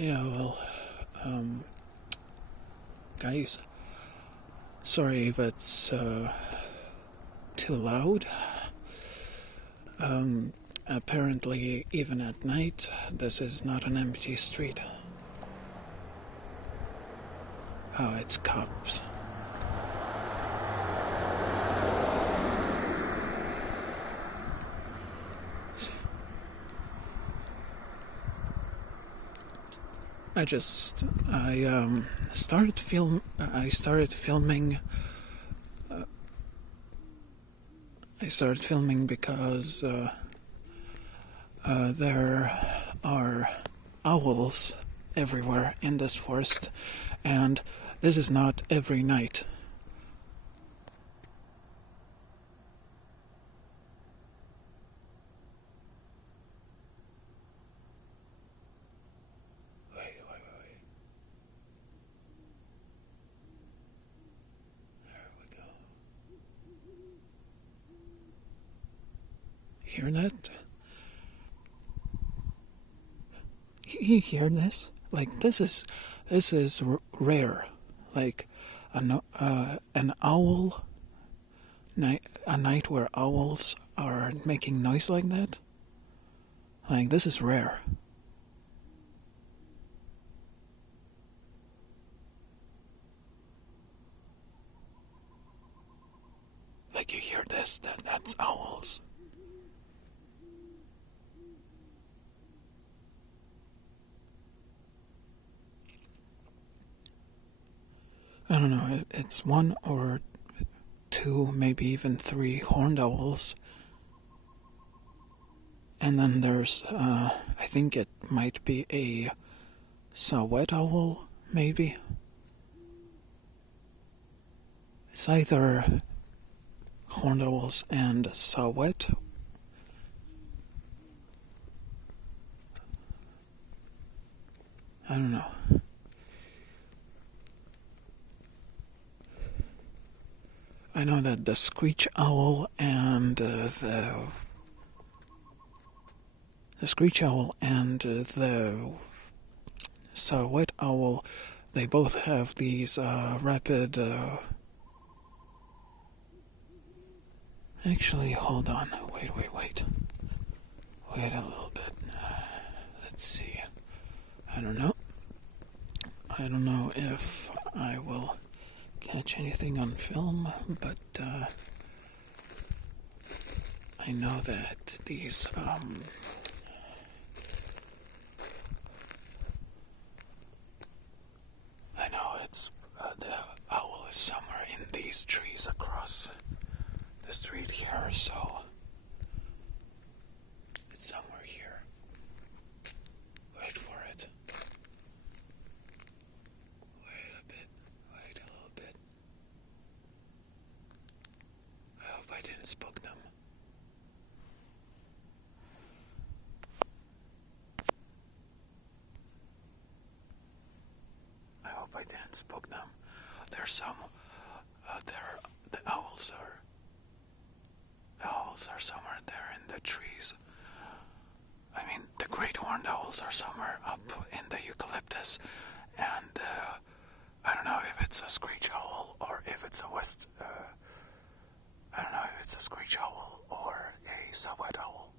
Yeah, well, um, guys, sorry if it's too loud. Apparently, even at night, this is not an empty street. Oh, it's cops. I started filming. I started filming because there are owls everywhere in this forest, and this is not every night. Wait. There we go. Hear that? You hear this? Like this is rare. Like an owl night, a night where owls are making noise like that. Like this is rare. Like you hear this? That's owls. I don't know. It's one or two, maybe even three horned owls. And then there's, I think it might be a saw-whet owl, maybe. It's either horned owls and saw-whet. I don't know. I know that the screech owl and the screech owl and the saw-whet owl, they both have these rapid. Actually, hold on. Wait. Wait a little bit. Let's see. I don't know. I don't know if I will catch anything on film, but I know that these I know it's the owl is somewhere in these trees across the street here, so it's somewhere here. Wait for it. Wait a little bit. I hope I didn't spook them. I hope I didn't spook them. There's some. The owls are somewhere there in the trees. I mean, the great horned owls are somewhere up in the eucalyptus, and I don't know if it's a screech owl or if it's a west. I don't know if it's a screech owl or a saw-whet owl.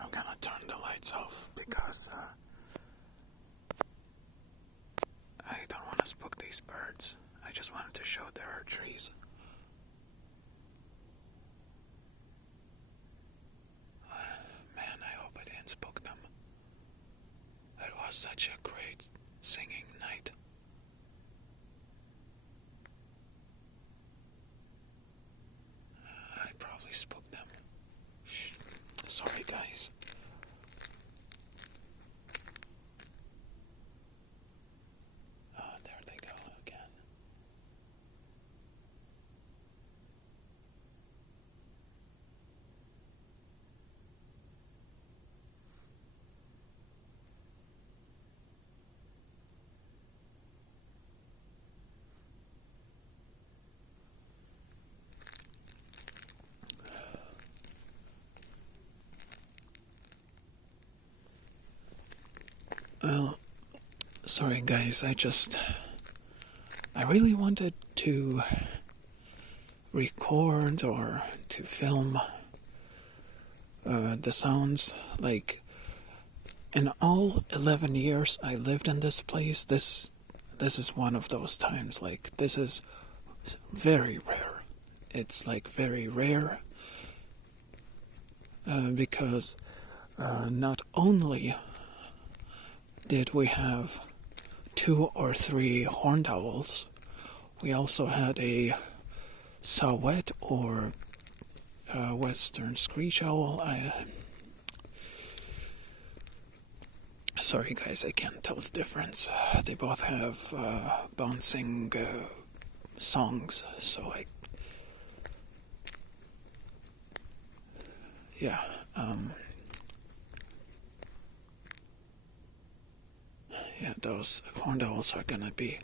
I'm gonna turn the lights off because I don't want to spook these birds. I just wanted to show there are trees. Man, I hope I didn't spook them. It was such a great singing night. I probably spooked them. Sorry, guys. There they go again. Well, sorry guys, I really wanted to record or to film the sounds. Like, in all 11 years I lived in this place, this is one of those times. Like, this is very rare. It's like very rare because not only did we have 2 or 3 horned owls, we also had a saw-whet or western screech owl. Sorry guys, I can't tell the difference. They both have bouncing songs, so yeah. Yeah, those horned owls are gonna be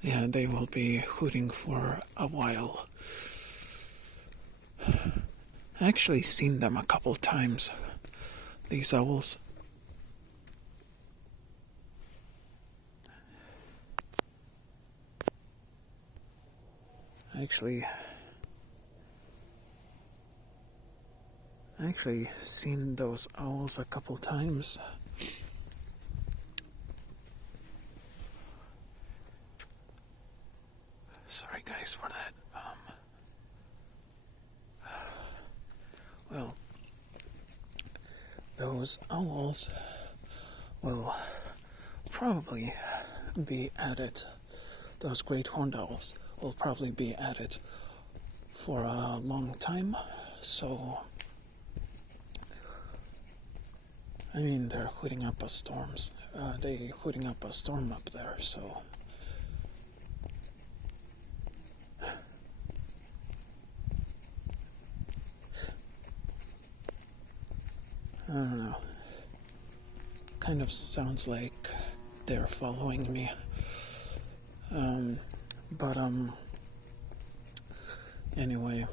yeah, they will be hooting for a while. I actually seen them a couple times, these owls. I actually seen those owls a couple times. Sorry guys for that. Well, those owls will probably be at it. Those great horned owls will probably be at it for a long time. So, I mean, they're hooting up a storm up there, so I don't know. Kind of sounds like they're following me. But anyway,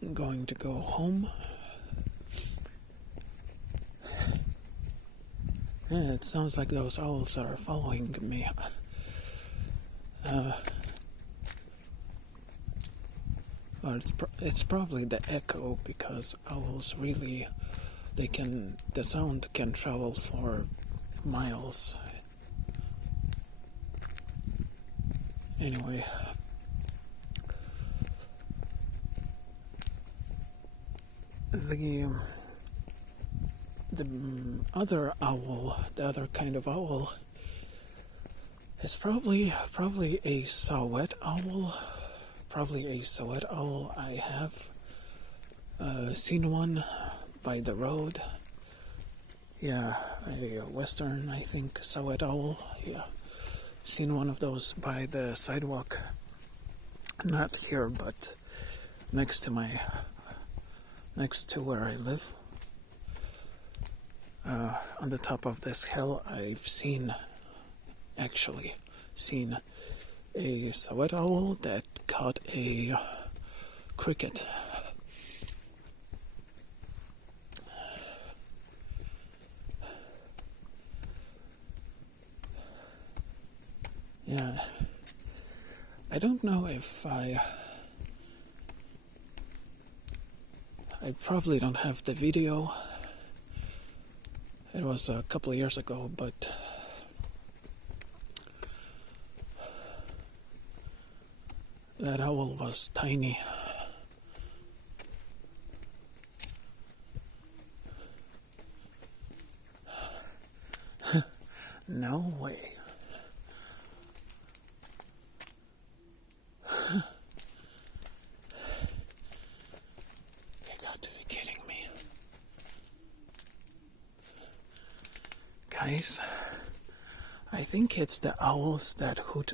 I'm going to go home. Yeah, it sounds like those owls are following me. Well, it's probably the echo, because owls really, the sound can travel for miles. Anyway, the other owl, the other kind of owl, is probably a saw-whet owl. Probably a saw-whet owl. I have seen one by the road. Yeah, a western, I think, saw-whet owl. Yeah, seen one of those by the sidewalk. Not here, but next to where I live. On the top of this hill, I've actually seen a saw-whet owl that caught a cricket. Yeah, I don't know if I probably don't have the video. It was a couple of years ago, but that owl was tiny. No way. You got to be kidding me. Guys, I think it's the owls that hoot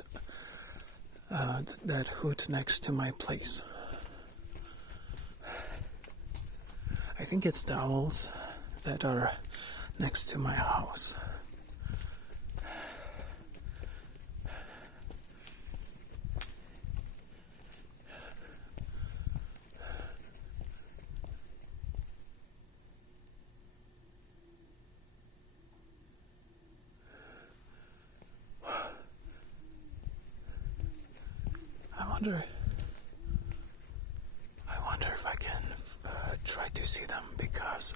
next to my place. I think it's the owls that are next to my house. wonder if I can try to see them, because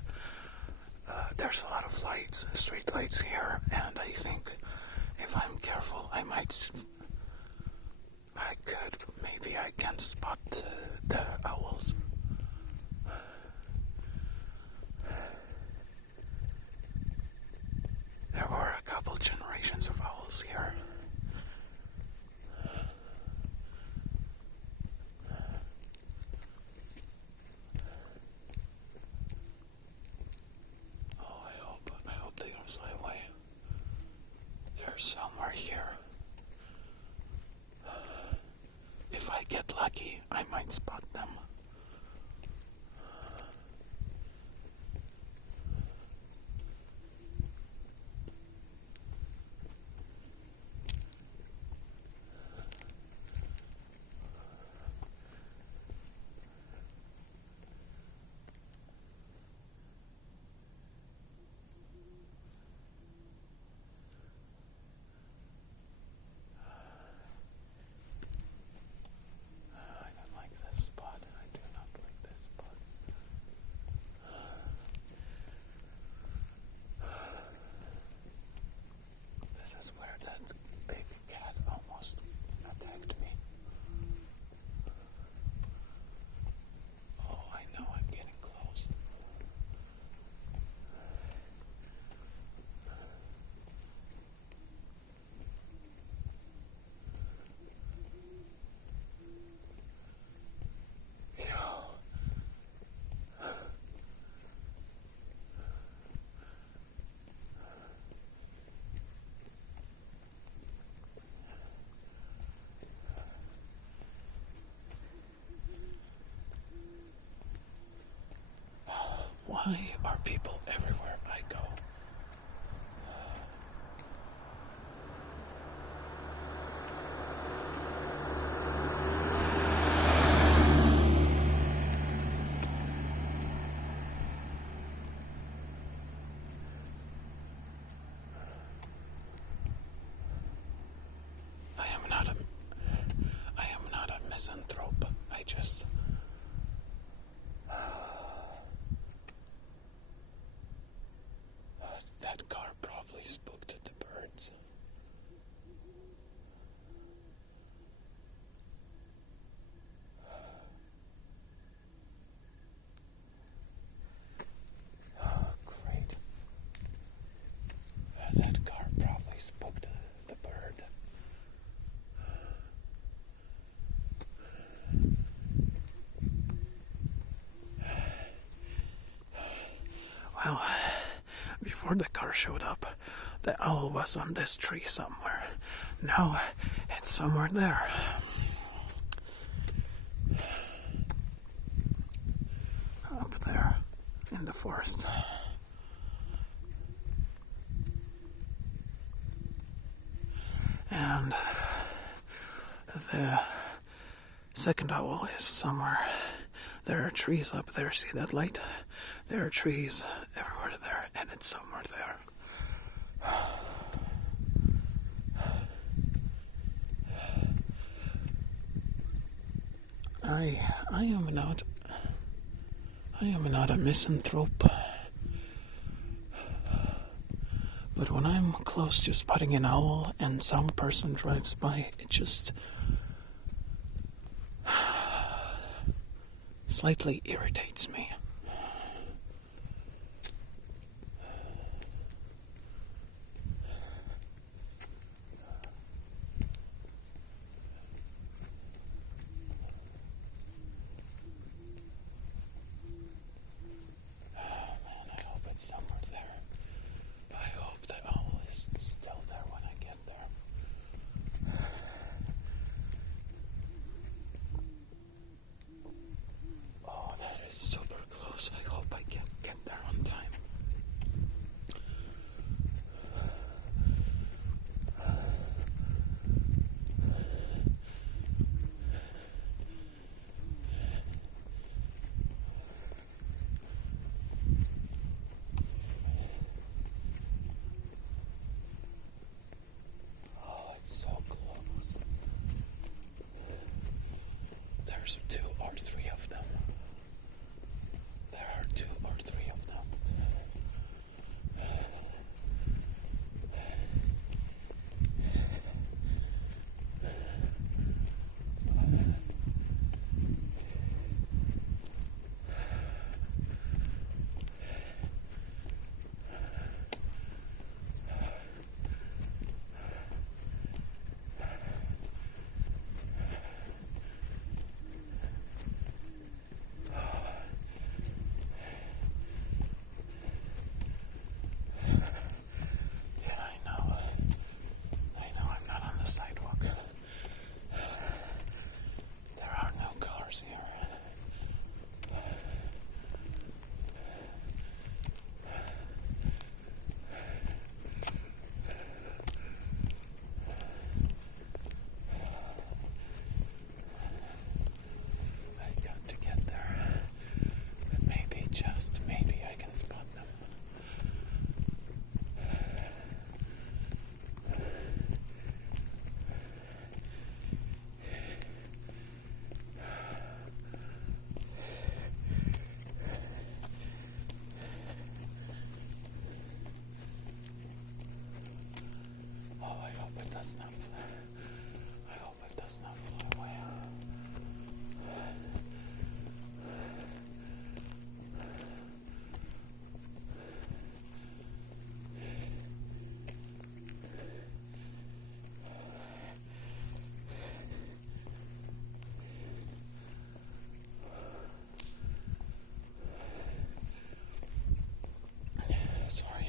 there's a lot of lights, street lights here, and I think if I'm careful, maybe I can spot the owls. There were a couple generations of owls here. I hope they don't fly away. They're somewhere here. If I get lucky, I might spot them. Why are people everywhere I go? I am not a misanthrope. I just that car probably spooked the birds. Oh, great. That car probably spooked the bird. Well, before the car showed up, the owl was on this tree somewhere. Now it's somewhere there. Up there in the forest. And the second owl is somewhere. There are trees up there, see that light? There are trees everywhere there, and it's somewhere there. I am not a misanthrope. But when I'm close to spotting an owl and some person drives by, it just slightly irritates me. Super close. I hope I can get there on time. Oh, it's so close. there's 2 or 3 of them. There are 2 or 3 of them. I hope it does not fly away. Sorry.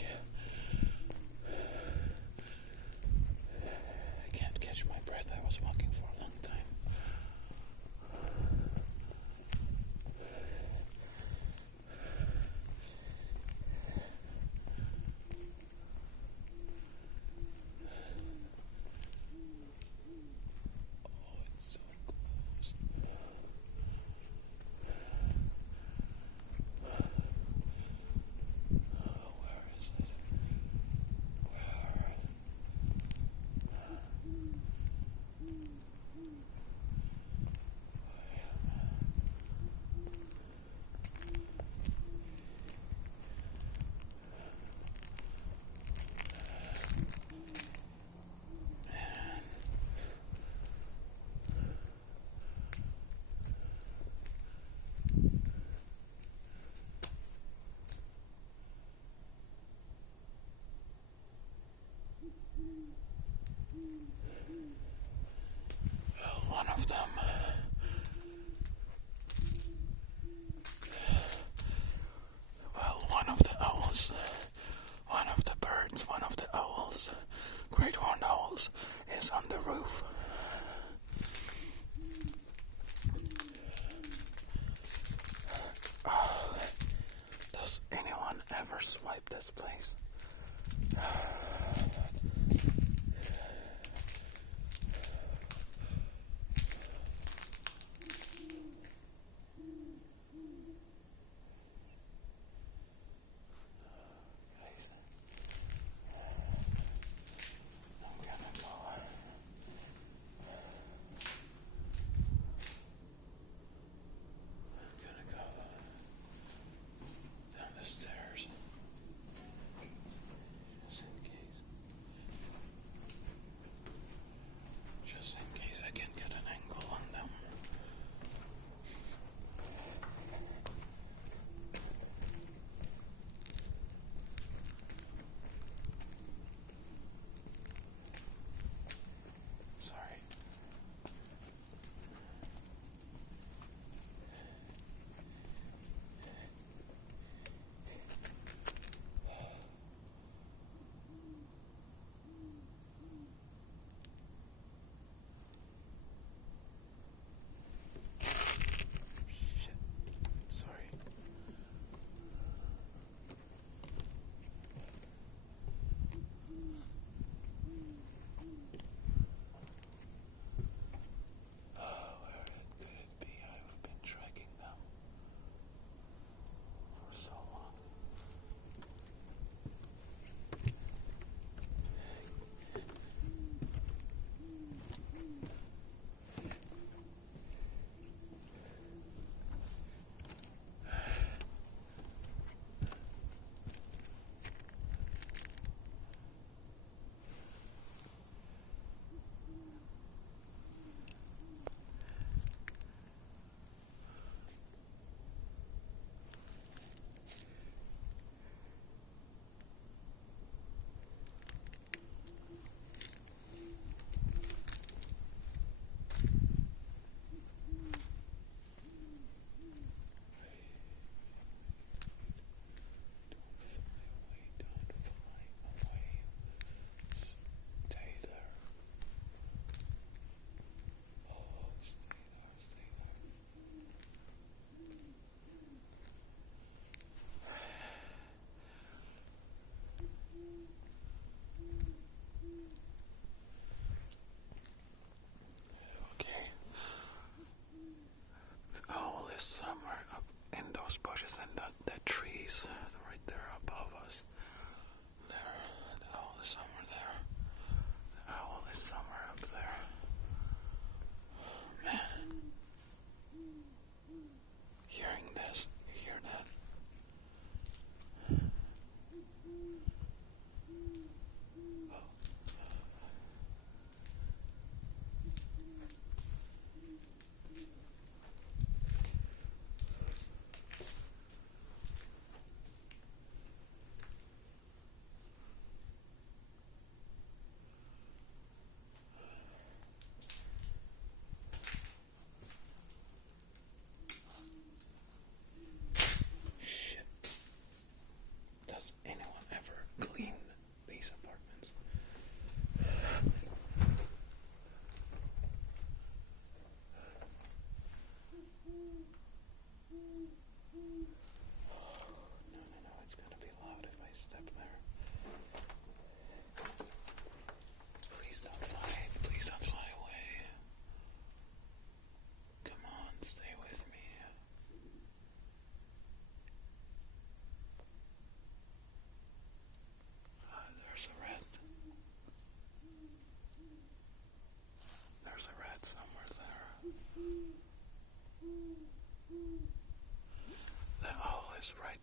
I can't catch my breath. I was walking for a long time. Oh, it's so close. Where is it? One of them. Well, one of the owls, one of the birds, one of the owls, great horned owls, is on the roof. Does anyone ever swipe this place? Stairs. Just in case. is somewhere up in those bushes and the trees right there above us. There, the owl is somewhere there. The owl is somewhere up there. Man. Hearing this, you hear that? Shit. Does anyone ever clean these apartments? No, it's gonna be loud if I step there. Please don't fly away. Come on, stay with me. There's a rat. There's a rat somewhere there. The owl is right